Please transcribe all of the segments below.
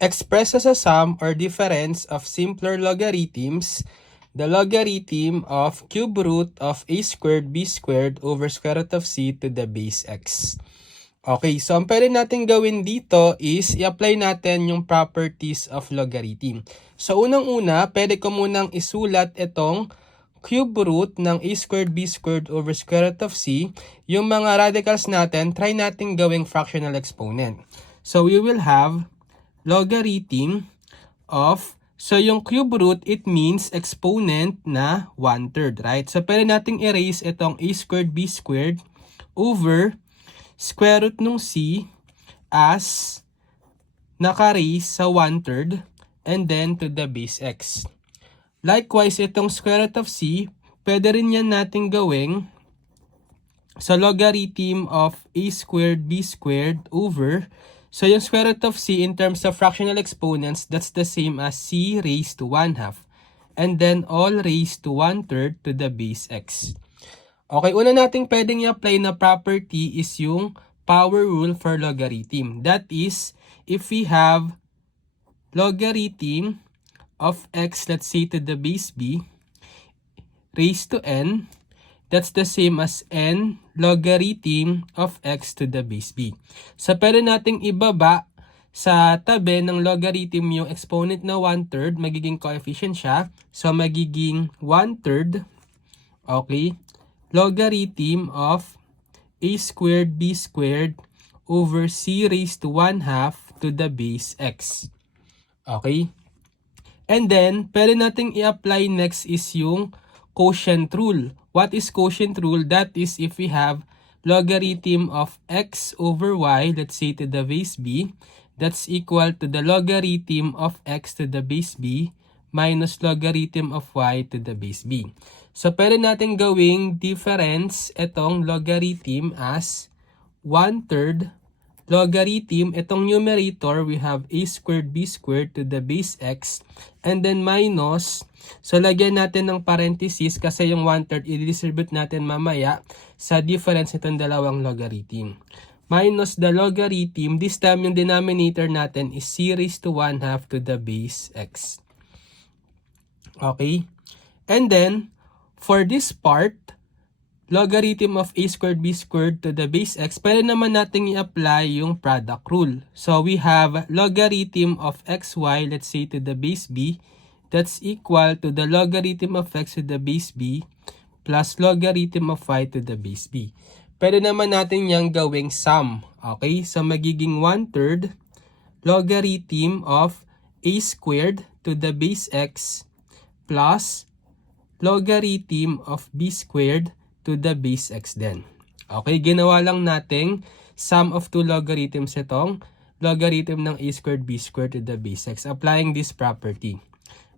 expressed as a sum or difference of simpler logarithms, the logarithm of cube root of a squared b squared over square root of c to the base x. Okay, so ang pwede natin gawin dito is i-apply natin yung properties of logarithm. So unang-una, pwede ko munang isulat itong cube root ng a squared b squared over square root of c. Yung mga radicals natin, try natin gawing fractional exponent. So we will have logarithm of, so yung cube root, it means exponent na 1/3, right? So pwede nating erase itong a squared b squared over square root nung c as naka-raise sa 1/3 and then to the base x. Likewise, itong square root of c, pwede rin yan natin gawing sa logarithm of a squared b squared over, so yung square root of c in terms of fractional exponents, that's the same as c raised to 1/2. And then all raised to 1/3 to the base x. Okay, una nating pwedeng i-apply na property is yung power rule for logarithm. That is, if we have logarithm of x, let's say to the base b, raised to n, that's the same as n logarithm of x to the base b. So, pwede nating ibaba sa tabi ng logarithm yung exponent na 1/3, magiging coefficient siya. So, magiging 1/3, okay, logarithm of a squared b squared over c raised to 1/2 to the base x. Okay? And then, pwede nating i-apply next is yung quotient rule. What is quotient rule? That is if we have logarithm of x over y, let's say to the base b, that's equal to the logarithm of x to the base b minus logarithm of y to the base b. So, pwede natin gawing difference itong logarithm as 1/3 logarithm, itong numerator, we have a squared b squared to the base x, and then minus, so lagyan natin ng parenthesis kasi yung 1/3 i-distribute natin mamaya sa difference itong dalawang logarithm. Minus the logarithm, this time yung denominator natin is c raised to 1/2 to the base x. Okay? And then, for this part, logarithm of a squared b squared to the base x, pwede naman natin i-apply yung product rule. So, we have logarithm of xy, let's say to the base b, that's equal to the logarithm of x to the base b plus logarithm of y to the base b. Pwede naman natin yung gawing sum. Okay? So, magiging 1/3 logarithm of a squared to the base x plus logarithm of b squared to the base x din. Okay, ginawa lang nating sum of two logarithms itong logarithm ng a squared b squared to the base x, applying this property.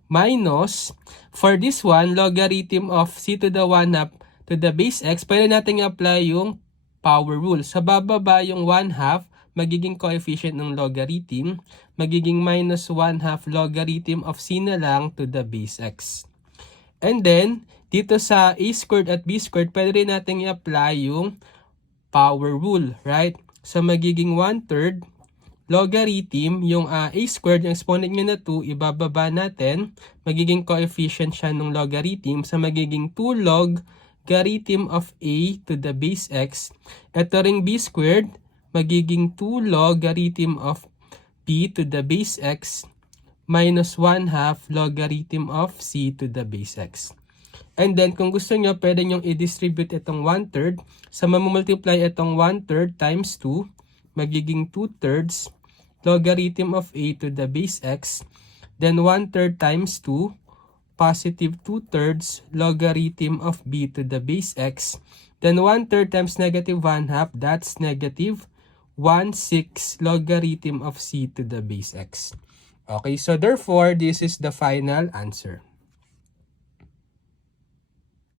Minus, for this one, logarithm of c to the 1/2 to the base x, pwede natin i-apply yung power rule. Sa bababa yung 1/2, magiging coefficient ng logarithm, magiging minus 1/2 logarithm of c na lang to the base x. And then, dito sa a squared at b squared, pwede rin natin i-apply yung power rule, right? So, magiging 1/3 logarithm, yung a squared, yung exponent nyo na 2, ibababa natin, magiging coefficient siya ng logarithm, sa magiging 2 logarithm of a to the base x. Ito ring b squared, magiging 2 logarithm of b to the base x minus 1/2 logarithm of c to the base x. And then, kung gusto nyo, pwede nyo i-distribute itong 1/3. So, mamumultiply itong 1/3 times 2, magiging 2/3 logarithm of a to the base x. Then, 1/3 times 2, positive 2/3 logarithm of b to the base x. Then, 1/3 times negative 1/2, that's negative 1/6 logarithm of c to the base x. Okay, so therefore, this is the final answer.